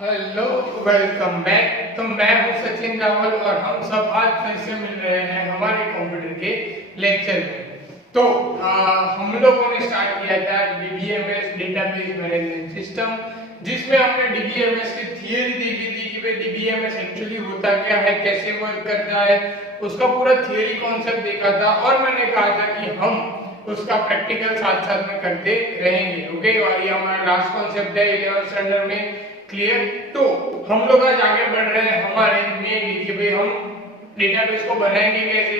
Hello, welcome back. तो मैं हूं सचिन रावल और हम सब आज फिर से मिल रहे हैं हमारे कंप्यूटर के लेक्चर में। तो हम लोगों ने स्टार्ट किया था डीबीएमएस डेटाबेस मैनेजमेंट सिस्टम, जिसमें हमने डीबीएमएस की थियरी देखी थी कि भाई डीबीएमएस एक्चुअली होता क्या है, कैसे वर्क करता है, उसका पूरा थियरी कॉन्सेप्ट देखा था और मैंने कहा था कि हम उसका प्रैक्टिकल साथ साथ में करते रहेंगे। ओके, और ये हमारा लास्ट कॉन्सेप्ट है 11th स्टैंडर्ड में। क्लियर? तो हम लोग आज आगे बढ़ रहे हैं हमारे मेन कि भाई हम डेटाबेस को बनाएंगे कैसे,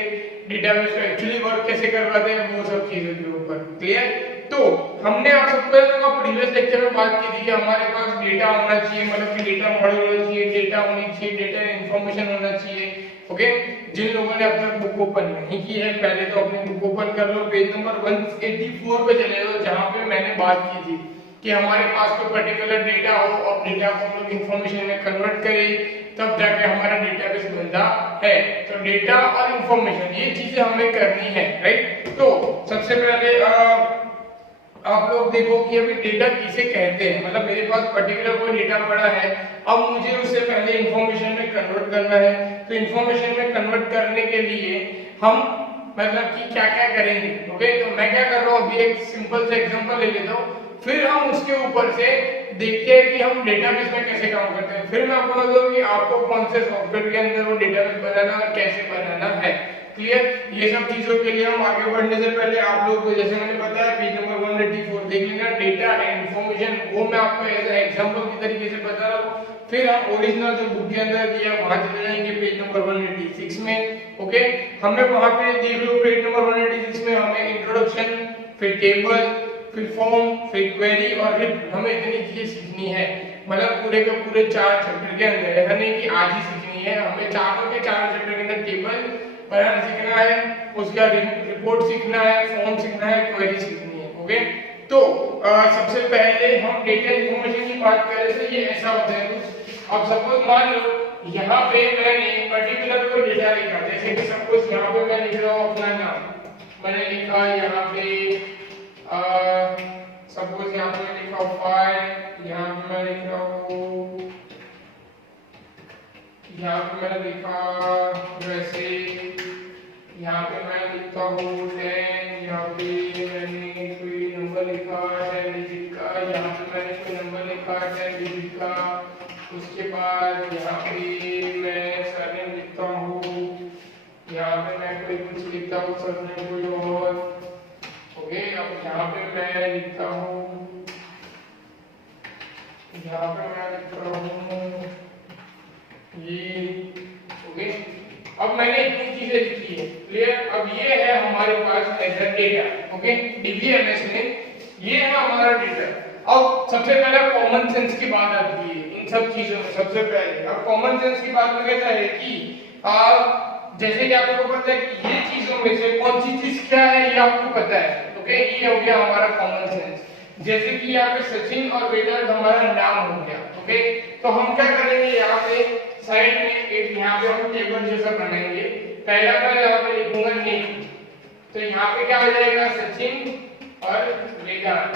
डेटाबेस को एक्चुअली वर्क कैसे करवाते हैं, वो सब चीजों के ऊपर। क्लियर? तो हमने आप सबको प्रीवियस लेक्चर में बात की थी कि हमारे पास डेटा होना चाहिए, मतलब कि डेटा मॉडल होना चाहिए, डेटा होनी चाहिए, डेटा इन्फॉर्मेशन होना चाहिए। ओके, जिन लोगों ने अब तक बुक ओपन नहीं की है, पहले तो अपनी बुक ओपन कर लो, पेज नंबर 184 पे चले जाओ, जहां पे मैंने बात की थी कि हमारे पास कोई पर्टिकुलर डेटा हो और डेटा को हम लोग इंफॉर्मेशन में कन्वर्ट करें, तब जाके हमारा डेटाबेस बनता है। तो डेटा और इंफॉर्मेशन ये चीजें हमें करनी है, राइट? तो सबसे पहले आप लोग देखो कि अभी डेटा किसे कहते हैं। मतलब मेरे पास पर्टिकुलर कोई डेटा पड़ा है, अब मुझे उससे पहले इंफॉर्मेशन में कन्वर्ट करना है। तो इंफॉर्मेशन में कन्वर्ट करने के लिए हम मतलब कि क्या क्या करेंगे। ओके, तो मैं क्या कर रहा हूँ, अभी एक सिंपल सा एग्जांपल ले लेता हूँ, फिर हम उसके ऊपर से देखते हैं कि हम डेटाबेस में कैसे काम करते हैं। फिर मैं आपको बताऊंगा कि आपको कौन से सॉफ्टवेयर के अंदर वो डेटाबेस बनाना और कैसे बनाना है। क्लियर? ये सब चीजों के लिए हम आगे बढ़ने से पहले आप लोग को, जैसे मैंने बताया, पेज नंबर 184 देख लेना, डेटा एंड इंफॉर्मेशन, वो मैं आपको एज एग्जांपल की तरीके से बता रहा हूँ। फिर हम ओरिजिनल जो बुक के अंदर दिया वहां चले जाएंगे पेज नंबर 186 में। ओके, हमें वहां पे देख लो पेज नंबर 186 में हमें इंट्रोडक्शन, फिर टेबल, फिर फॉर्म, फिर क्वेरी और रिप, हमें इतनी चीजें सीखनी है। मतलब पूरे के पूरे 4 चैप्टर के अंदर, ऐसा नहीं कि आज ही सीखनी है, हमें चारों के 4 चैप्टर के अंदर टेबल बनाना सीखना है, उसका रिपोर्ट सीखना है, फॉर्म सीखना है, क्वेरी सीखनी है। ओके, तो सबसे पहले हम डेटा इंफॉर्मेशन की बात करें तो ये ऐसा होता है कुछ। अब सपोज मान लो यहाँ पे मैंने पर्टिकुलर कोई डेटा लिखा, जैसे कि सपोज यहाँ पे मैं लिख रहा हूँ अपना नाम, मैंने लिखा यहाँ पे सपोज यहाँ पे मैं लिखा हूँ फाइल, यहाँ पे मैं लिख रहा हूँ, यहाँ पे मैंने लिखा वैसे, यहाँ पे मैं लिखता हूँ 10, यहाँ पे मैंने कोई नंबर लिखा 10 डिजिट का, यहाँ पे मैंने कोई नंबर लिखा 10 डिजिट का, उसके बाद यहाँ पे मैं सरनेम लिखता हूँ, यहाँ पे मैं कोई कुछ लिखता हूँ सरनेम कोई और। ओके, अब यहाँ पे मैं लिखता हूँ, यहाँ पे मैं लिखता हूँ ये। ओके, अब मैंने इतनी चीजें लिखी है। क्लियर? अब ये है हमारे पास एज डेटा। ओके, डीबीएमएस में ये है हमारा डेटा। अब सबसे पहले कॉमन सेंस की बात आती है इन सब चीजों में। सबसे पहले अब कॉमन सेंस की बात में कैसा है कि जैसे कि आपको पता है कि ये चीजों में से कौन सी चीज क्या है ये आपको पता है। ओके, ये हो गया हमारा कॉमन सेंस। जैसे कि यहाँ पे सचिन और वेदांत हमारा नाम हो गया। ओके, तो हम क्या करेंगे, यहाँ पे साइड में एक यहाँ पे हम टेबल जैसा बनाएंगे। पहला मैं यहाँ पे लिखूंगा नेम, तो यहाँ पे क्या हो जाएगा सचिन और वेदांत।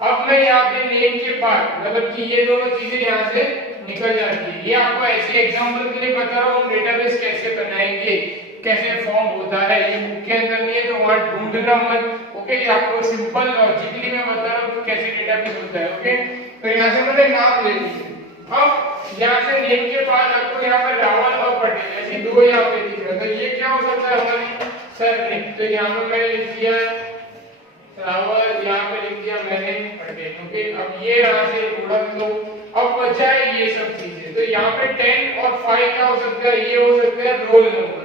अब मैं यहाँ पे नेम के बाद मतलब कि ये दोनों चीजें यहाँ से निकल जाती है। ये आपको ऐसे एग्जांपल के लिए बता रहा हूँ डेटाबेस कैसे बनाएंगे, कैसे फॉर्म होता है। ये बुक के अंदर नहीं है तो वहां ढूंढना मत। ओके, ये आपको सिंपल लॉजिकली मैं बता रहा हूँ कि कैसे डेटाबेस होता है। ओके, तो यहाँ से मैंने नाम ले लिया। अब यहाँ से नेम के बाद आपको यहाँ पे रावल और पटेल ऐसे दो यहाँ पे दिख रहा है, तो ये क्या हो सकता है हमारी सरनेम। तो यहाँ पे मैंने लिख दिया रावल, यहाँ पे लिख दिया मैंने पटेल। ओके, अब ये यहाँ से उड़क लो। अब बचा है ये सब चीजें, तो यहाँ पे 10 और 5 क्या हो सकता है, ये हो सकता है रोल नंबर।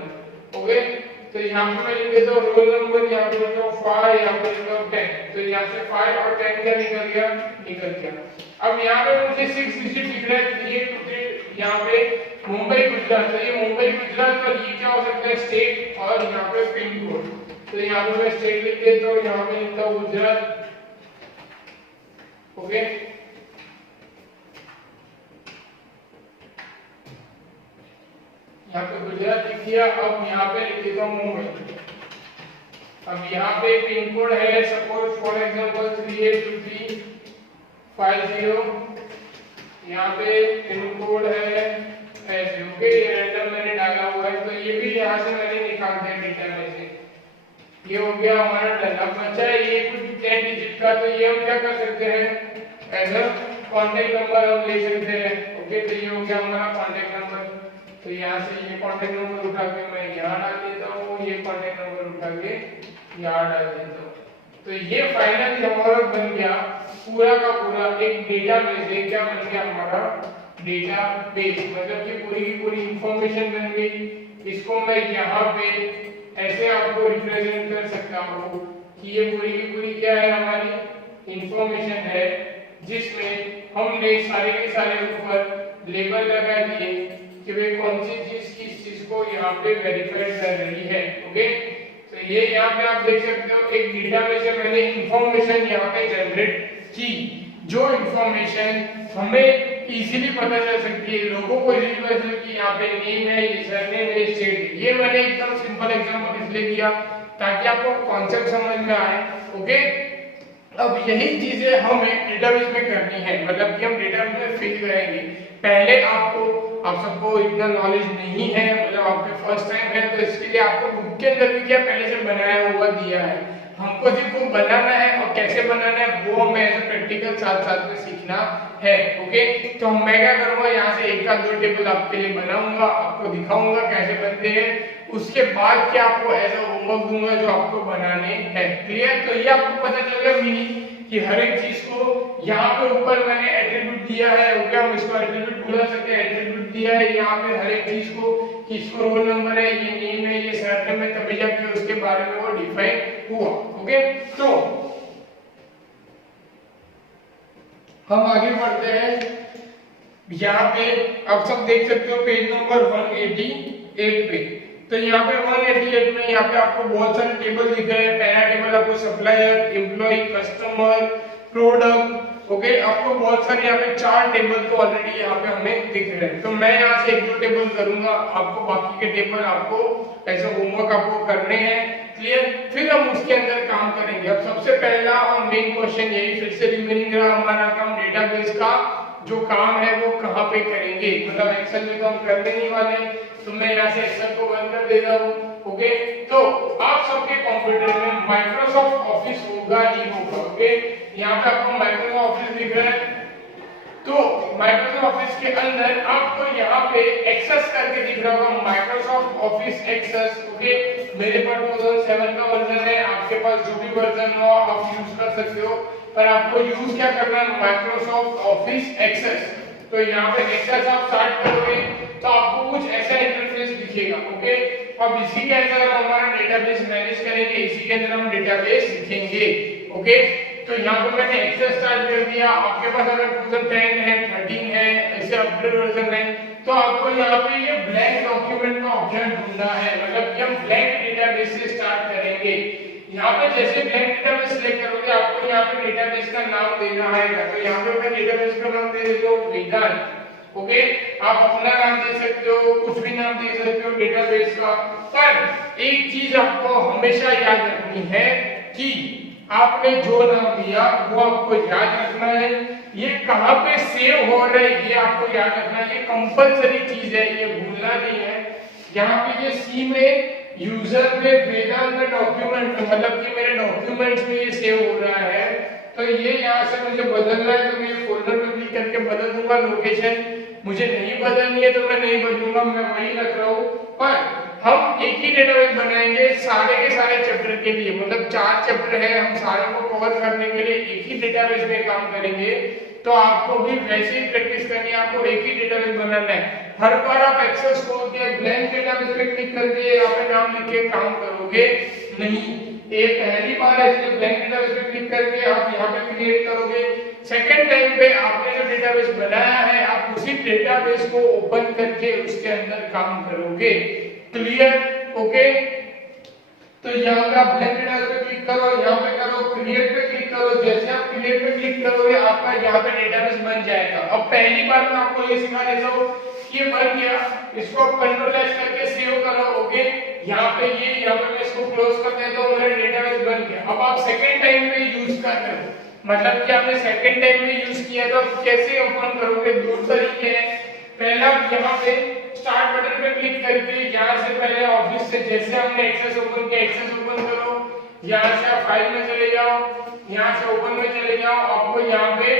ओके, तो यहाँ पे मैं लिख देता हूँ रोल नंबर, यहाँ पे लिखता हूँ 5, यहाँ पे लिखता हूँ 10। तो यहाँ से 5 और 10 क्या निकल गया, निकल गया। अब यहाँ पे मुझे 6 डिजिट दिख रहा है, ये यहाँ पे मुंबई गुजरात, तो ये मुंबई गुजरात और ये क्या हो सकता है स्टेट और यहाँ पे पिन कोड। तो यहाँ पे मैं स्टेट लिख देता हूँ, यहाँ पे लिखता हूँ गुजरात। ओके, यहाँ पे गुजरात लिख दिया। अब यहाँ पे लिख देता हूँ मुंबई। अब यहाँ पे पिन कोड है सपोज फॉर एग्जांपल 382350। यहाँ पे पिन कोड है ऐसे, ओके। ये रैंडम मैंने डाला हुआ है, तो ये भी यहाँ से मैंने निकाल दिया डेटा में से। ये हो गया हमारा डन। अब बचा है ये कुछ 10 डिजिट का, तो ये हम क्या कर सकते हैं, एज अ कॉन्टेक्ट नंबर हम ले सकते हैं, ओके। तो ये हो गया हमारा कॉन्टेक्ट नंबर। तो यहाँ से ये कॉन्टेक्ट नंबर उठा के मैं यहाँ डाल देता हूँ, ये कॉन्टेक्ट नंबर उठा के यहाँ डाल देता हूँ। तो ये फाइनली हमारा बन गया पूरा का पूरा एक डेटा बेस। क्या बन गया हमारा डेटा बेस, मतलब कि पूरी की पूरी इंफॉर्मेशन बन गई। इसको मैं यहाँ पे ऐसे आपको रिप्रेजेंट कर सकता हूँ कि ये पूरी की पूरी क्या है, हमारी इंफॉर्मेशन है, जिसमें हमने सारे के सारे ऊपर लेबल लगा दिए कि भाई कौन सी चीज किस चीज को यहाँ पे वेरीफाइड कर रही है, ओके। तो ये यहाँ पे आप देख सकते हो एक डेटाबेस में मैंने इंफॉर्मेशन यहाँ पे जनरेट की, जो इंफॉर्मेशन हमें इजीली पता चल सकती है, लोगों को इजीली पता चल कि यहाँ पे नेम है, ये सरनेम है, स्टेट है। ये मैंने एकदम सिंपल एग्जांपल इसलिए दिया ताकि आपको कॉन्सेप्ट समझ में आए, ओके। अब यही चीजें हमें डेटाबेस में करनी है, मतलब कि हम डेटाबेस में फिल करेंगे। पहले आप सबको इतना नॉलेज नहीं है, मतलब आपके फर्स्ट टाइम है, तो इसके लिए आपको बुक के अंदर भी क्या पहले से बनाया हुआ दिया है। हमको सिर्फ वो बनाना है और कैसे बनाना है वो हमें ऐसे प्रैक्टिकल साथ साथ में सीखना है, ओके। तो मैं क्या करूंगा, यहाँ से एक का 2 टेबल आपके लिए बनाऊंगा, आपको दिखाऊंगा कैसे बनते हैं। उसके बाद क्या आपको ऐसा होमवर्क दूंगा जो आपको बनाने हैं, क्लियर। तो ये आपको पता चल गया मीनिंग कि हर एक चीज को यहाँ पे ऊपर मैंने एट्रीब्यूट दिया है, ओके। हम इसको एट्रीब्यूट बुला सकते हैं, एट्रीब्यूट दिया है यहाँ पे हर एक चीज को कि इसको रोल नंबर है, ये नेम है, ये सरनेम है, तभी जाके उसके बारे में वो डिफाइन हुआ, ओके। तो हम आगे बढ़ते हैं। यहाँ पे आप सब देख सकते हो पेज नंबर 188 पे। तो यहाँ पे 188 में यहाँ पे आपको बहुत सारे टेबल दिख रहे हैं। पहला टेबल आपको supplier, employ, customer, product, okay. आपको बहुत सारे यहाँ पे 4 टेबल तो ऑलरेडी यहाँ पे हमें दिख रहे हैं। तो मैं यहाँ से 1-2 टेबल करूंगा, आपको बाकी के टेबल आपको ऐसे होमवर्क आपको करने हैं, क्लियर। फिर हम उसके अंदर काम करेंगे। अब सबसे पहला और मेन क्वेश्चन यही फिर से रिमेनिंग रहा हमारा काम, डेटाबेस का जो काम है वो कहाँ पे करेंगे, मतलब एक्सेल में तो हम करने नहीं वाले। तो मैं यहाँ से एक्सेल को बंद कर देता हूँ, ओके। तो आप सबके कंप्यूटर में माइक्रोसॉफ्ट ऑफिस होगा ही होगा, ओके। यहाँ पे आपको माइक्रोसॉफ्ट ऑफिस दिख रहा है। तो माइक्रोसॉफ्ट ऑफिस के अंदर आपको यहाँ पे एक्सेस करके दिख रहा होगा माइक्रोसॉफ्ट ऑफिस एक्सेस, ओके। मेरे पास 2007 का वर्जन है, आपके पास जो भी वर्जन हो आप यूज कर सकते हो, पर आपको यूज क्या करना है, माइक्रोसॉफ्ट ऑफिस एक्सेस। तो यहाँ पे एक्सेस आप स्टार्ट करोगे तो आपको कुछ ऐसा इंटरफेस दिखेगा, ओके। अब इसी के अंदर हम हमारा डेटाबेस मैनेज करेंगे, इसी के अंदर हम डेटाबेस लिखेंगे, ओके। तो यहाँ पे मैंने एक्सेस स्टार्ट कर दिया। आपके पास अगर 2010 है, 13 है, ऐसे अपग्रेड वर्जन है, तो आपको यहाँ पे ये ब्लैंक डॉक्यूमेंट का ऑप्शन ढूंढना है, मतलब कि हम ब्लैंक डेटाबेस से स्टार्ट करेंगे। यहाँ पे जैसे ब्लैंक डेटाबेस सिलेक्ट करोगे आपको यहाँ पे डेटाबेस का नाम देना है। तो यहाँ पे मैं डेटाबेस का नाम दे देता हूँ वेदांत, ओके। आप अपना नाम दे सकते हो, कुछ भी नाम दे सकते हो डेटाबेस का। पर एक चीज आपको हमेशा याद रखनी है कि आपने जो नाम दिया वो आपको याद रखना है। ये कहाँ पे सेव हो रहा है ये आपको याद रखना है, ये कंपलसरी चीज है, ये भूलना नहीं है। यहाँ पे ये सी में यूजर में वेदांत डॉक्यूमेंट, मतलब कि मेरे डॉक्यूमेंट्स में ये सेव हो रहा है। तो ये यहाँ से मुझे बदलना है तो मैं फोल्डर में क्लिक करके बदल दूंगा लोकेशन। मुझे नहीं बदलनी है तो मैं नहीं बदलूंगा, मैं वही रख रहा हूँ। पर हम एक ही डेटाबेस बनाएंगे सारे के सारे चैप्टर के लिए, मतलब 4 चैप्टर है, हम सारे को कवर करने के लिए एक ही डेटाबेस में काम करेंगे। तो आपको भी वैसे ही प्रैक्टिस करनी है, आपको एक ही डेटाबेस बनाना है। हर बार आप एक्सेस खोल के ब्लैंक डेटाबेस पे क्लिक करके यहाँ पे नाम लिख के काम करोगे नहीं। ये पहली बार है इसलिए ब्लैंक डेटाबेस पे क्लिक करके आप यहाँ पे क्रिएट करोगे। सेकंड टाइम पे आपने जो डेटाबेस बनाया है आप उसी डेटाबेस को ओपन करके उसके अंदर काम करोगे, क्लियर, ओके। तो यहाँ पे आप ब्लैंक डेटाबेस पे क्लिक करो, यहाँ पे करो क्रिएट पे क्लिक करो। जैसे आप क्रिएट पे क्लिक करोगे आपका यहाँ पे डेटाबेस बन जाएगा। अब पहली बार मैं आपको ये सिखा देता हूँ कि ये बन गया, इसको आप कंट्रोल एस करके सेव करो, ओके। यहाँ पे यहाँ पे मैं इसको क्लोज कर देता हूँ, मेरा डेटाबेस बन गया। अब आप सेकंड टाइम पे यूज कर रहे हो, मतलब कि आपने सेकंड टाइम में यूज किया तो आप कैसे ओपन करोगे? दो तरीके हैं। पहला यहाँ पे स्टार्ट बटन पे क्लिक करके यहाँ से पहले ऑफिस से जैसे हमने एक्सेस ओपन किया, एक्सेस ओपन करो, यहाँ से आप फाइल में चले जाओ, यहाँ से ओपन में चले जाओ, आपको यहाँ पे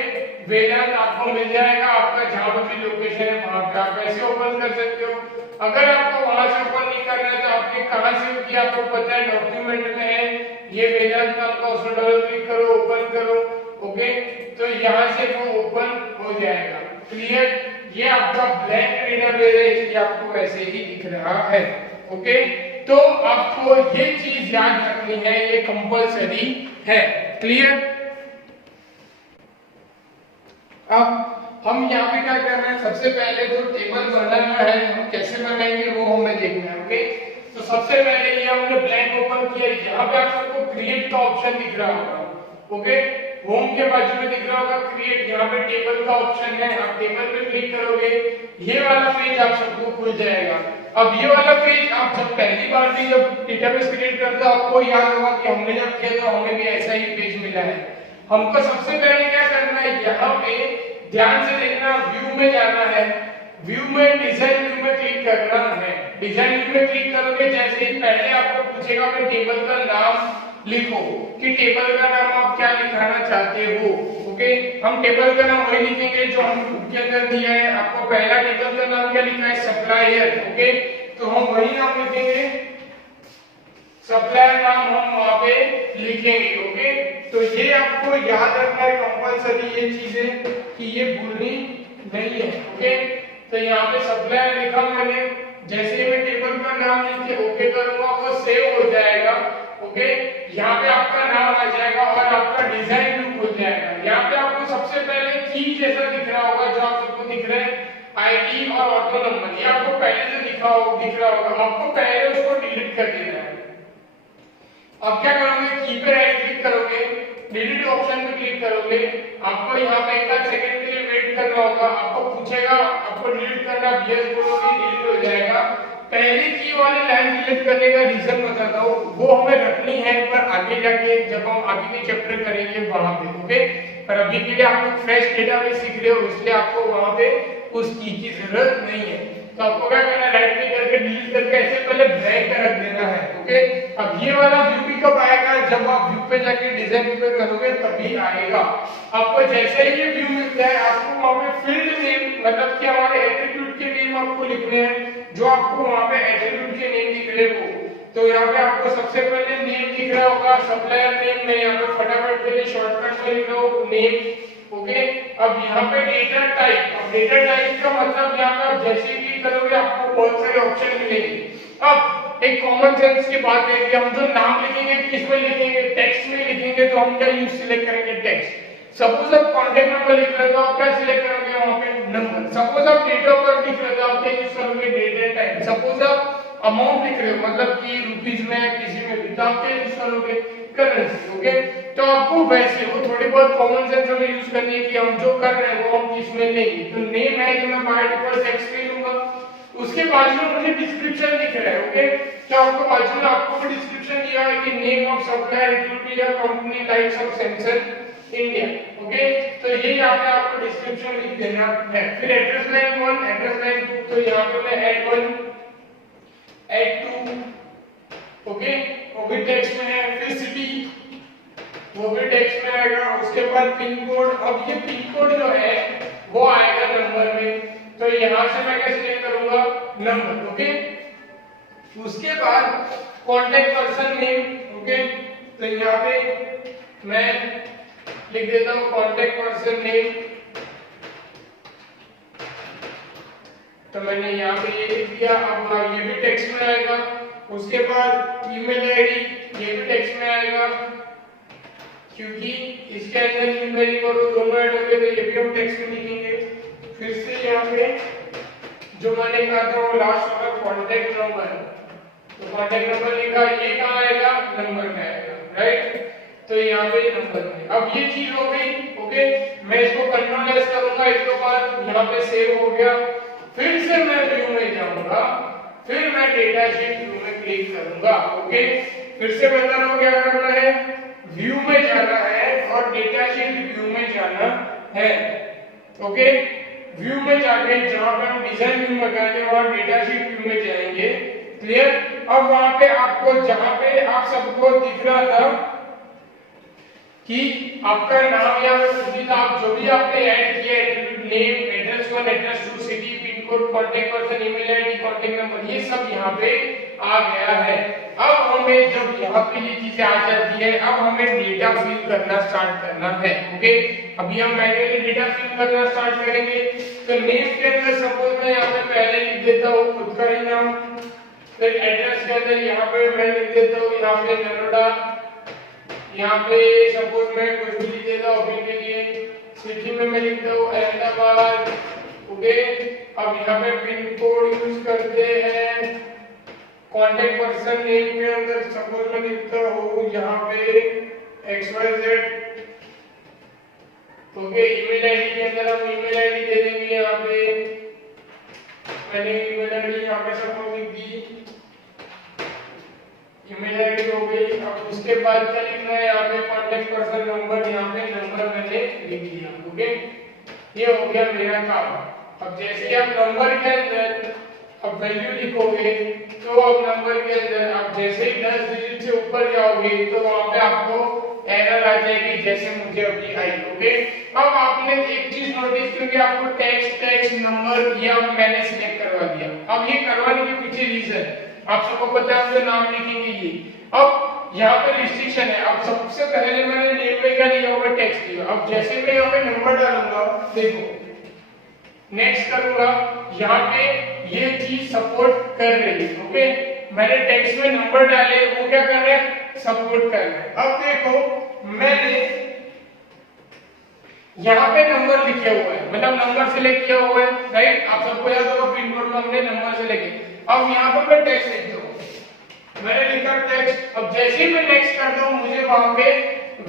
वेदांत आपको मिल जाएगा, आपका जहाँ पे भी लोकेशन है वहाँ पे आप ऐसे ओपन कर सकते हो। अगर आपको वहां से ओपन नहीं करना है तो आपने कहाँ से किया आपको पता है, डॉक्यूमेंट में है ये वेदांत नाम का, उसमें डबल क्लिक करो, ओपन करो, ओके, तो यहाँ से वो ओपन हो जाएगा। क्लियर? ये आपका ब्लैंक डेटाबेस है, ये आपको वैसे ही दिख रहा है, ओके। तो आपको ये चीज याद रखनी है, ये कंपलसरी है। क्लियर? अब हम यहाँ पे क्या कर रहे हैं, सबसे पहले जो टेबल बनाना है हम कैसे बनाएंगे वो हमें देखना है, ओके। तो सबसे पहले ये हमने ब्लैंक ओपन किया, यहाँ पे आप सबको क्रिएट का ऑप्शन दिख रहा होगा, ओके। होम के बाजू में दिख रहा होगा क्रिएट, यहाँ पे टेबल का ऑप्शन है, आप टेबल पे क्लिक करोगे, ये वाला पेज आप सबको खुल जाएगा। अब ये वाला पेज आप जब पहली बार भी जब डेटाबेस क्रिएट करते हो आपको याद होगा कि हमने जब किया था हमें भी ऐसा ही पेज मिला है। हमको सबसे पहले क्या करना है, यहाँ पे ध्यान से देखना, व्यू में जाना है, व्यू में डिजाइन व्यू में क्लिक करना है। डिजाइन व्यू में क्लिक करोगे जैसे ही पहले आपको पूछेगा कि टेबल का नाम लिखो, कि टेबल का नाम आप क्या लिखाना चाहते हो, ओके। हम टेबल का नाम वही लिखेंगे जो हम बुक के अंदर दिया है। आपको पहला टेबल का नाम क्या लिखा है, सप्लायर, ओके, तो हम वही नाम लिखेंगे, सप्लायर नाम हम वहां पे लिखेंगे, ओके। तो ये आपको याद रखना है कंपलसरी ये चीजें, कि ये भूलनी नहीं है, ओके। तो यहाँ पे सप्लायर लिखा मैंने, जैसे ही मैं टेबल का नाम लिख के ओके करूंगा वो सेव हो जाएगा, ओके। यहाँ पे आपका नाम आ जाएगा और आपका डिजाइन भी खुल जाएगा। यहाँ पे आपको सबसे पहले की जैसा दिख रहा होगा, जो आप सबको दिख रहा है आईडी और ऑटो नंबर, ये आपको पहले से दिख रहा होगा, आपको पहले उसको डिलीट कर देना है। अब क्या करोगे, की पे राइट क्लिक करोगे, डिलीट ऑप्शन पे क्लिक करोगे, आपको यहाँ पे एक सेकंड के लिए वेट करना होगा, आपको पूछेगा आपको डिलीट करना, यस बोलोगे डिलीट हो जाएगा। पहली की वाली लाइन डिलीट करने का रीजन बताता हूँ, वो हमें रखनी है पर आगे जाके जब हम आगे के चैप्टर करेंगे वहां पे, ओके। पर अभी के लिए आप लोग फ्रेश डेटाबेस सीख रहे हो इसलिए आपको वहां पे उस की जरूरत नहीं है। तो आपको क्या करना है, राइट क्लिक करके डिलीट करके ऐसे पहले ब्लैंक रख देना है, ओके। अब ये वाला व्यू भी कब आएगा, जब आप व्यू पे जाके डिजाइन व्यू पे करोगे तभी आएगा। आपको जैसे ही ये व्यू मिलता है आपको वहां पे फील्ड नेम, मतलब कि हमारे एट्रीब्यूट के नेम आपको लिखने हैं, जो आपको वहां पे एट्रीब्यूट के नेम दिख रहे हो। तो यहाँ पे आपको सबसे पहले नेम दिख रहा होगा, सप्लायर नेम, मैं यहाँ पे फटाफट के लिए शॉर्टकट में लिख रहा हूँ नेम, ओके। अब यहाँ पे डेटा टाइप, अब डेटा टाइप का मतलब यहाँ पे आप जैसे ही क्लिक करोगे आपको बहुत सारे ऑप्शन मिलेंगे। अब एक कॉमन सेंस की बात है कि हम जो नाम लिखेंगे किस में लिखेंगे, टेक्स्ट में लिखेंगे, तो हम क्या यूज सिलेक्ट करेंगे, टेक्स्ट। सपोज आप कांटेक्ट नंबर लिख रहे हो तो आप क्या सिलेक्ट करोगे, वहां पे नंबर। सपोज आप डेट ऑफ बर्थ लिख रहे हो तो आप क्या यूज करोगे, डेट एंड टाइम। सपोज आप अमाउंट लिख रहे हो मतलब कि रुपीस में किसी में भी, तो आप क्या यूज करोगे, करेंसी, ओके। तो आपको वैसे वो थोड़ी बहुत कॉमन सेंस हमें यूज करनी है कि हम जो कर रहे हैं वो हम किस में लेंगे। तो नेम है जो मैं बाय डिफॉल्ट टेक्स्ट में लूंगा, उसके बाजू में मुझे डिस्क्रिप्शन दिख रहा है, ओके। तो आपको बाजू में आपको डिस्क्रिप्शन दिया है कि name of supplier, it will be a company likes of Samsung India, okay. तो ये यहाँ पे आपको डिस्क्रिप्शन लिख देना है। फिर एड्रेस लाइन 1, एड्रेस लाइन 2, तो यहाँ पे मैं ऐड 1 ऐड 2, ओके, वो भी टेक्स्ट में है। फिर सिटी वो भी टेक्स्ट में आएगा। उसके बाद पिन कोड, अब ये पिन कोड जो है वो आएगा नंबर में, तो यहां से मैं कैसे चेक करूंगा, नंबर, ओके। उसके बाद कांटेक्ट पर्सन नेम, ओके, तो यहाँ पे मैं लिख देता हूँ कांटेक्ट पर्सन नेम, तो मैंने यहाँ पे ये लिख दिया। अब ये भी टेक्स्ट में आएगा। उसके बाद ईमेल आईडी, ये भी टेक्स्ट में आएगा क्योंकि इसके अंदर ईमेल और दोनों ऐड होंगे, तो ये भी हम टेक्स्ट में लिखेंगे। फिर से यहाँ पे जो मैंने कहा था वो लास्ट होगा कांटेक्ट नंबर, तो कांटेक्ट नंबर लिखा, ये कहाँ आएगा, नंबर में आएगा, राइट। तो यहाँ पे नंबर में, अब ये चीज हो गई, ओके। मैं इसको कंट्रोल एस करूंगा, इसके बाद यहाँ पे सेव हो गया। फिर से मैं व्यू में जाऊंगा, फिर मैं डेटा शीट व्यू में क्लिक करूंगा, ओके। फिर से बता रहा हूं क्या करना है, व्यू में जाना है और डेटा शीट व्यू में जाना है। ओके, व्यू में जाके जहां पे हम डिजाइन व्यू में गए थे वहां डेटा शीट व्यू में जाएंगे। क्लियर? अब वहां पे आपको जहां पे आप सबको दिख रहा था कि आपका नाम या कुछ भी था, आप जो भी आपने ऐड किया attribute name, address 1, address 2, city, pin code, contact person, email ID, contact number, ये सब यहाँ पे आ गया है। अब हमें जब यहाँ पे ये चीजें आ जाती है, अब हमें डेटा फिल करना स्टार्ट करना है। ओके, अभी हम मैन्युअली डेटा फिल करना स्टार्ट करेंगे। तो नेम के अंदर सपोज मैं यहाँ पे पहले लिख देता हूँ खुद का ही नाम, फिर एड्रेस के अंदर यहाँ पे मैं लिख देता हूँ यहाँ पे नरोडा, यहाँ पे सपोज मैं कुछ भी लिख देता हूँ अभी के लिए, सिटी में मैं लिखता हूँ अहमदाबाद। ओके, अब यहाँ पे पिन कोड यूज करते हैं। कांटेक्ट पर्सन नेम के अंदर सपोज मैं लिखता हूँ यहाँ पे XYZ। ओके, ईमेल आईडी के अंदर हम ईमेल आईडी दे देंगे। यहाँ पे मैंने ईमेल आईडी यहाँ पे सपोज लिख दी, ईमेल आईडी हो गई। अब उसके बाद क्या लिखना है यहाँ पे कांटेक्ट पर्सन नंबर, यहाँ पे नंबर मैंने लिख दिया। ओके, ये हो गया मेरा काम। अब जैसे आप नंबर के अंदर अब वैल्यू लिखोगे तो अब नंबर के अंदर आप जैसे ही 10 डिजिट से ऊपर जाओगे तो वहां पे आपको एरर आ जाएगी, जैसे मुझे अभी आई। ओके, अब आपने एक चीज नोटिस की कि आपको टेक्स्ट नंबर ये अब मैंने सिलेक्ट करवा दिया। अब ये करवाने के पीछे रीजन आप सबको पता है, जो नाम लिखेंगे ये। अब यहाँ पे रिस्ट्रिक्शन है। अब सबसे पहले मैंने नेम में क्या लिया होगा, टेक्स्ट लिया। अब जैसे मैं यहाँ पे नंबर डालूंगा, देखो नेक्स्ट करूंगा, यहाँ पे ये चीज सपोर्ट कर रही है। ओके, मैंने टेक्स्ट में नंबर डाले, वो क्या कर रहे हैं, सपोर्ट कर रहे हैं। अब देखो मैंने यहाँ पे नंबर लिखे हुआ है, मतलब नंबर सिलेक्ट किया हुआ है, राइट? आप सबको याद होगा पिन कोड में हमने नंबर सिलेक्ट। अब यहाँ पर मैं टेक्स्ट लिखता हूँ, मैंने लिखा टेक्स्ट। अब जैसे ही मैं नेक्स्ट करता हूँ मुझे वहां पे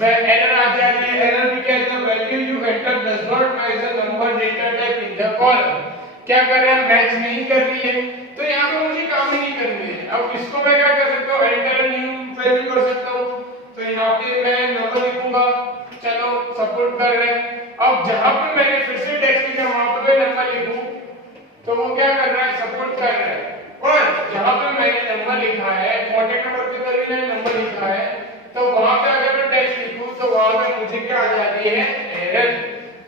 एरर आ जाती है। एरर भी क्या है, value you enter does not match the number data type in the column. क्या कर रहे हैं, मैच नहीं कर रही है, तो यहाँ पे मुझे काम ही नहीं करनी है। अब इसको मैं क्या कर सकता हूँ, एंटर न्यू वैल्यू कर सकता हूँ। तो यहाँ पे मैं नंबर लिखूंगा, चलो सपोर्ट कर रहे हैं। अब जहां पे मैंने फिर से टेक्स्ट लिखा वहां पे नंबर लिखूं तो वो क्या कर रहा है, सपोर्ट कर रहा है। और जहां पे मैंने नंबर लिखा है, कांटेक्ट नंबर के तरफ मैंने नंबर लिखा है, तो वहां पे अगर मैं टेक्स्ट लिखूं तो वहां पे मुझे क्या आ जाती है, एरर।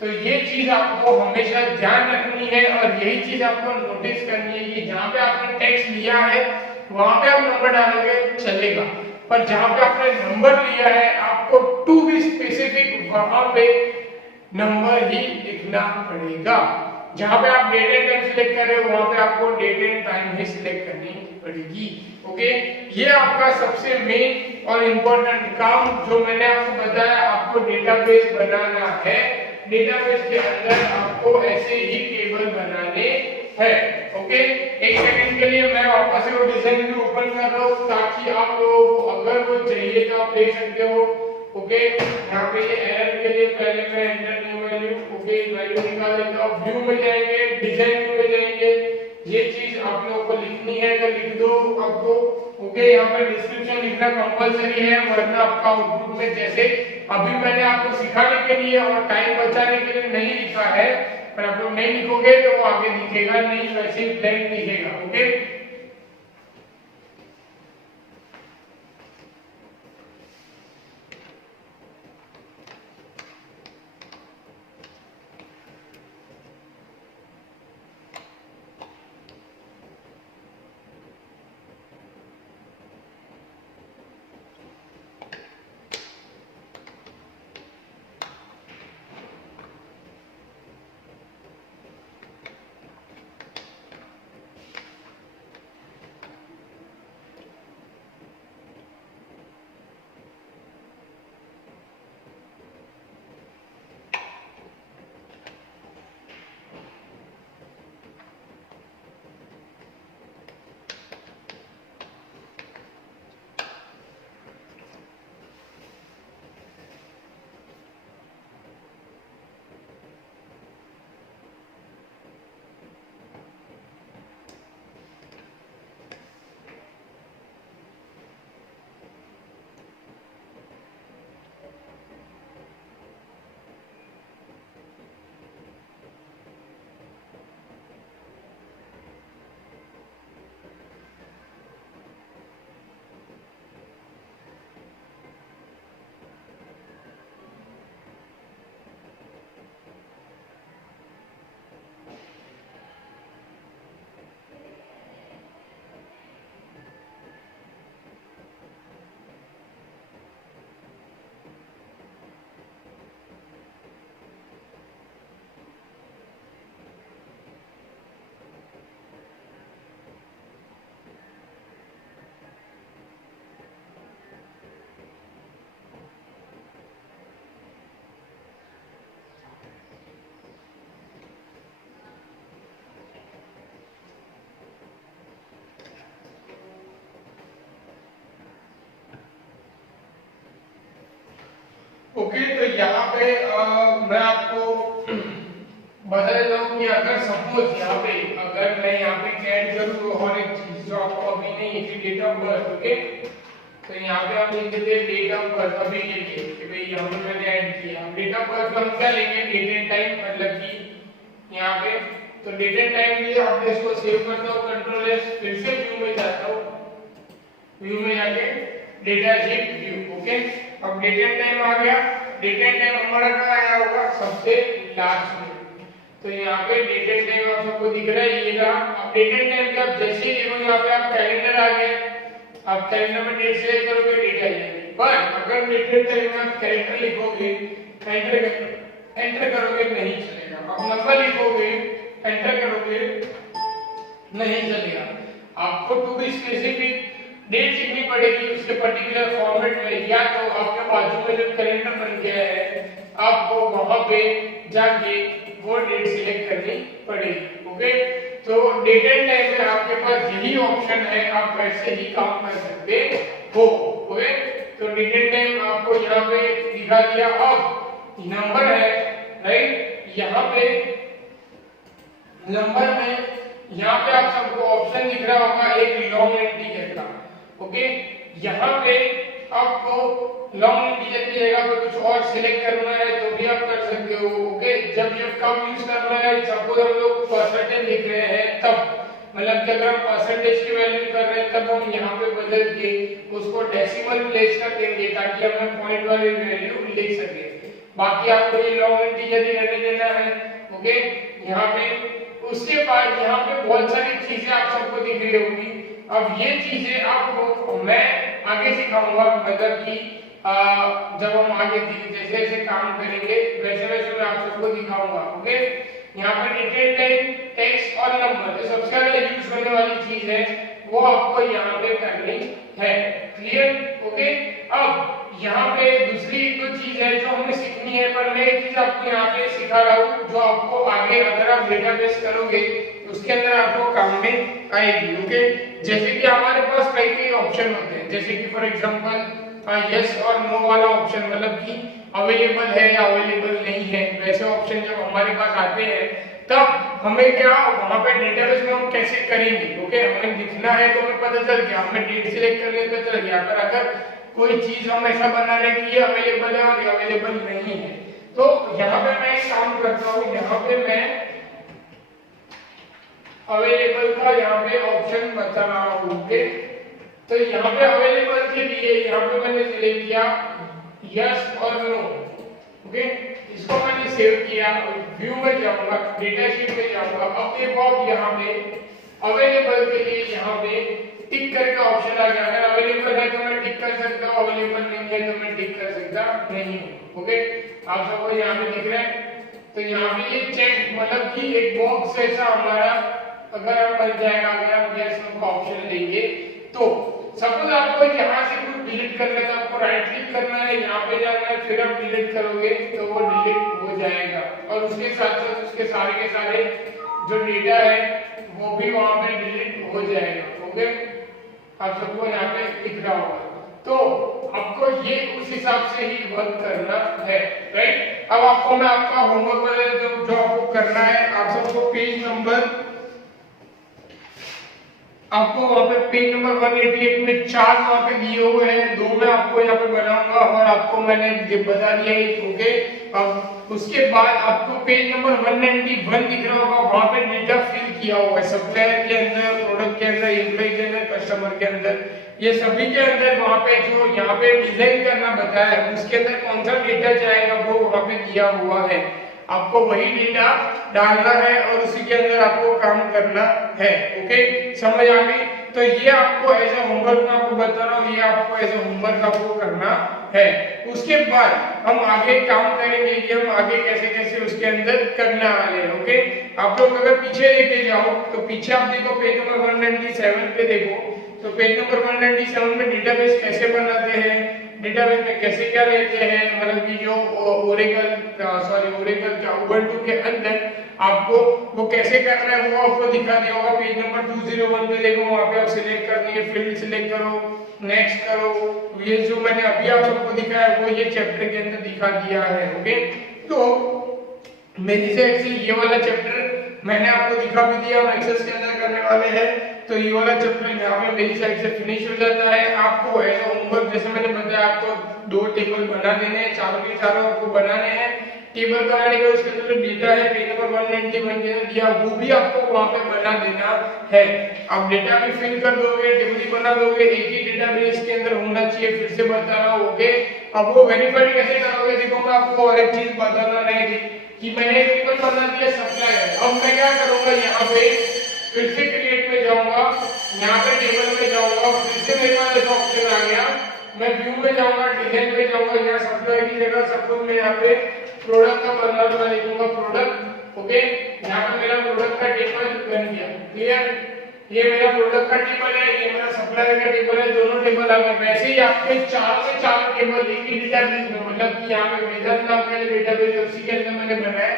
तो ये चीज आपको हमेशा ध्यान रखनी है और यही चीज आपको नोटिस करनी है कि जहां पे आपने टेक्स्ट लिया है वहां पे आप नंबर डालोगे चलेगा, पर जहां पे आपने नंबर लिया है आपको टू बी स्पेसिफिक वहां पे नंबर ही लिखना पड़ेगा। जहां पे आप डेट एंड टाइम सिलेक्ट कर रहे हो वहां पे आपको डेट एंड टाइम ही सिलेक्ट करनी पड़ेगी। ओके, ये आपका सबसे मेन और इम्पोर्टेंट काम जो मैंने आपको बताया। आपको डेटाबेस बनाना है, डेटाबेस के अंदर आपको ऐसे ही टेबल बनाने हैं। ओके, एक सेकंड के लिए मैं वापस से वो डिजाइन व्यू ओपन कर रहा हूं ताकि आप लोगों को अगर वो चाहिए तो आप देख सकते हो। ओके, यहाँ पे ये एरर के लिए पहले मैं enter new value, okay value निकाल देता हूँ। व्यू में जाएंगे, डिजाइन व्यू में जाएंगे, ये चीज आप लोगों को लिखनी है तो लिख दो आपको। ओके, यहाँ पे डिस्क्रिप्शन लिखना कंपलसरी है, वरना आपका आउटपुट में जैसे अभी मैंने आपको सिखाने के लिए और टाइम बचाने के लिए नहीं लिखा है, पर आप लोग नहीं लिखोगे तो वो आगे दिखेगा नहीं, वैसे ही ब्लैंक दिखेगा। ओके, ओके, तो यहाँ पे मैं आपको बता देता हूँ कि अगर सपोज यहाँ पे अगर मैं यहाँ पे ऐड करूँ और एक चीज जो आपको अभी नहीं है कि डेट ऑफ बर्थ, ओके, तो यहाँ पे आप लिख देते हैं डेट ऑफ बर्थ अभी के लिए कि भाई यहाँ पे मैंने ऐड किया। डेट ऑफ बर्थ को हम क्या लेंगे, डेट एंड टाइम, मतलब कि यहाँ पे तो डेट एंड टाइम लिए आप इसको सेव करता हूँ, कंट्रोल एस, फिर से व्यू में जाता हूँ, व्यू में जाके डेटा शीट व्यू, ओके। अब डेट एंड टाइम आ गया, डेट एंड टाइम हमारा कहाँ आया होगा, सबसे लास्ट में। तो यहाँ पे डेट एंड टाइम आप सबको दिख रहा है, ये रहा। अब डेट एंड टाइम के आप जैसे ही देखो यहाँ पे आप कैलेंडर आ गया, आप कैलेंडर में डेट सेलेक्ट करोगे, डेट आ जाएगी। पर अगर डेट एंड टाइम में आप कैलेंडर लिखोगे, एंटर करोगे, नहीं चलेगा। अब नंबर लिखोगे, एंटर करोगे, नहीं चलेगा। आपको टू बी स्पेसिफिक डेट लिखनी पड़ेगी उसके पर्टिकुलर फॉर्मेट में, या तो आपके बाजू में जो कैलेंडर बन गया है आपको वहां पे जाके वो डेट सिलेक्ट करनी पड़ेगी, ओके। तो डेट एंड टाइम में आपके पास यही ऑप्शन है, आप वैसे ही काम कर सकते हो, ओके। तो डेट एंड टाइम आपको यहाँ पे दिखा दिया। अब नंबर है, राइट, यहाँ पे नंबर में यहाँ पे आप सबको ऑप्शन दिख रहा होगा एक लॉन्ग इंटीजर का, ओके। यहाँ पे आपको लॉन्ग इंटीजर की जगह पे कुछ और सिलेक्ट करना है तो भी आप कर सकते हो, ओके। जब ये कब यूज करना है, सपोज हम लोग परसेंटेज लिख रहे हैं तब, मतलब कि अगर हम परसेंटेज की वैल्यू कर रहे हैं तब हम यहाँ पे बदल के उसको डेसिमल प्लेस कर देंगे ताकि हमें पॉइंट वाली वैल्यू लिख सके। बाकी आपको ये लॉन्ग इंटीजर ही रहने देना है, ओके। यहाँ पे उसके बाद यहाँ पे बहुत सारी चीजें आप सबको दिख रही होगी। अब ये चीजें आपको मैं आगे सिखाऊंगा, मतलब कि जब हम आगे जैसे जैसे काम करेंगे वैसे वैसे मैं आप सबको दिखाऊंगा, ओके। यहाँ पे डिटेल टाइप, टेक्स्ट और नंबर, जो सबसे ज्यादा यूज होने वाली चीज है वो आपको यहाँ पे करनी है, क्लियर, ओके। अब यहाँ पे दूसरी एक दो चीज है जो हमें सीखनी है, पर मैं एक चीज आपको यहाँ पे सिखा रहा हूँ जो आपको आगे अगर आप डेटाबेस करोगे तो उसके अंदर आपको काम में आएगी, ओके। जैसे कि हमारे पास कई कई ऑप्शन होते हैं, जैसे कि फॉर एग्जांपल यस और नो वाला ऑप्शन, मतलब कि अवेलेबल है या अवेलेबल नहीं है, वैसे ऑप्शन जब हमारे पास आते हैं तब हमें क्या वहां पे डेटाबेस में हम कैसे करेंगे, ओके। हमें दिखना है तो हमें पता चल गया, हमें डेट सिलेक्ट करने पे चल गया। पर अगर कोई चीज हम ऐसा बना रहे कि ये अवेलेबल है और ये अवेलेबल नहीं है, तो यहाँ पे मैं एक काम करता हूँ, यहाँ पे मैं अवेलेबल का यहाँ पे ऑप्शन बता रहा हूँ, ओके। तो यहाँ पे अवेलेबल के लिए यहाँ पे मैंने सिलेक्ट किया यस और नो, ओके। इसको मैंने सेव किया, व्यू में जाऊंगा, डेटा शीट में जाऊंगा। अब देखो आप यहाँ पे अवेलेबल के लिए यहाँ पे टिक करके ऑप्शन आ गया। अगर अवेलेबल है तो मैं टिक कर सकता हूँ, अवेलेबल नहीं है तो मैं टिक कर सकता नहीं हूँ, ओके। आप सबको यहाँ पे दिख रहा है। तो यहाँ पे ये चेक, मतलब कि एक बॉक्स ऐसा हमारा अगर आप बन जाएगा, अगर आप यस नो का ऑप्शन लेंगे तो सपोज आपको यहाँ से कुछ डिलीट करना है तो आपको राइट क्लिक करना है, यहाँ पे जाना है, फिर आप डिलीट करोगे तो वो डिलीट हो जाएगा और उसके साथ साथ उसके सारे के सारे जो डेटा है वो भी वहां पे डिलीट हो जाएगा, ओके। आप सबको यहाँ पे दिख रहा होगा। तो आपको ये उस हिसाब से ही वर्क करना है, राइट। अब आपको मैं आपका होमवर्क बता देता हूं, जो आपको करना है, आप सबको पेज नंबर, आपको वहां पे पेज नंबर 188 में 4 वहां पे दिए हुए हैं, 2 मैं आपको यहाँ पे बनाऊंगा और आपको मैंने बता दिया है, ओके। अब उसके बाद आपको पेज नंबर 191 दिख रहा होगा, वहां पे डेटा फिल किया हुआ है, सप्लायर के अंदर, प्रोडक्ट के अंदर, एम्प्लॉय के अंदर, कस्टमर के अंदर, ये सभी के अंदर वहां पे जो यहाँ पे डिजाइन करना बताया है उसके अंदर कौन सा डेटा जाएगा वो वहां पे दिया हुआ है। आपको वही डेटा डालना है और उसी के अंदर आपको काम करना है, ओके। समझ आ गई? तो ये आपको एज ए होमवर्क में आपको बता रहा हूँ, ये आपको एज ए होमवर्क आपको करना है। उसके बाद हम आगे काम करेंगे कि हम आगे कैसे कैसे उसके अंदर करने वाले हैं, ओके। आप लोग अगर पीछे लेके जाओ तो पीछे आप देखो पेज नंबर 197 पे देखो, तो पेज नंबर 197 में डेटाबेस कैसे बनाते हैं, डेटाबेस में कैसे क्या लेते हैं, मतलब कि जो ओरेकल क्या उबंटू के अंदर आपको वो कैसे करना है वो आपको दिखा दिया होगा। पेज नंबर 201 पे देखो, वहां पे आप सिलेक्ट करनी है, फील्ड सिलेक्ट करो, नेक्स्ट करो। ये जो मैंने अभी आप सबको दिखाया वो ये चैप्टर के अंदर दिखा दिया है। ओके, तो मेरी साइड से ये वाला चैप्टर मैंने आपको दिखा भी दिया, हम एक्सेस के अंदर करने वाले हैं। तो ये वाला चैप्टर यहाँ पे मेरी साइड से फिनिश हो जाता है। आपको एज होमवर्क जैसे मैंने बताया, आपको 2 टेबल बना देने हैं, चारों के चारों आपको बनाने हैं। टेबल बनाने के उसके अंदर जो डेटा है पेज नंबर 191 के अंदर दिया, वो भी आपको वहां पे बना देना है। आप डेटा भी फिल कर दोगे, टेबल भी बना दोगे, एक ही डेटाबेस के अंदर होना चाहिए, फिर से बता रहा हूं। ओके, अब वो वेरीफाई कैसे करोगे, देखो मैं आपको और एक चीज बताना रहेगी कि मैंने एक टेबल बना दिया सप्लायर। अब मैं क्या करूंगा, यहाँ पे फिर से क्रिएट में जाऊंगा, यहाँ पे टेबल में जाऊंगा, फिर से मेरे पास एक ऑप्शन आ गया, मैं व्यू में जाऊंगा, डिजाइन में जाऊंगा, यहाँ सप्लायर की जगह सपोज मैं यहाँ पे प्रोडक्ट का बदलाव मैं लिखूंगा प्रोडक्ट। ओके, यहाँ पे मेरा प्रोडक्ट का टेबल बन गया। क्लियर, ये मेरा प्रोडक्ट का टेबल है, ये मेरा सप्लायर का टेबल है, दोनों टेबल आ गए। वैसे ही आपके 4 के 4 टेबल एक ही डेटाबेस में, मतलब कि यहाँ पे वेदांत नाम का डेटाबेस है उसी के अंदर मैंने बनाया,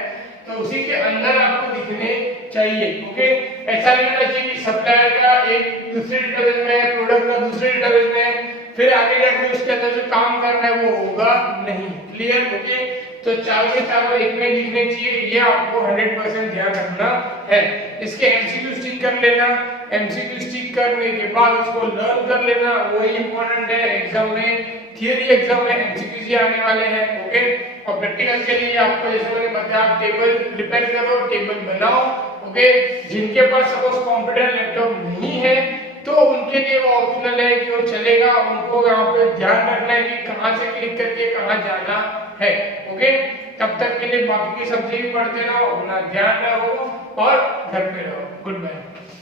तो उसी के अंदर आपको दिखने चाहिए। ओके, ऐसा नहीं होना चाहिए कि सप्लायर का एक दूसरे डेटाबेस में है, प्रोडक्ट का दूसरे डेटाबेस में है, फिर आगे जाके उसके अंदर जो काम करना है वो होगा नहीं। क्लियर, ओके, तो 4 के 4 एक में लिखने चाहिए, ये आपको 100% ध्यान रखना है। इसके एमसीक्यू स्टिक कर लेना, एमसीक्यू स्टिक करने के बाद उसको लर्न कर लेना, वही इंपॉर्टेंट है एग्जाम में। थियरी एग्जाम में एमसीक्यूज ही आने वाले हैं। ओके, और प्रैक्टिकल के लिए आपको जैसे मैंने बताया, आप टेबल प्रिपेयर करो, टेबल बनाओ। ओके, जिनके पास सपोज कंप्यूटर लैपटॉप नहीं है तो उनके लिए वो ऑप्शनल है कि वो चलेगा, उनको यहाँ पे ध्यान रखना है कि कहाँ से क्लिक करके कहाँ जाना है। ओके, तब तक के लिए बाकी की सब्जेक्ट भी पढ़ते रहो, अपना ध्यान रखो और घर पे रहो। Good bye.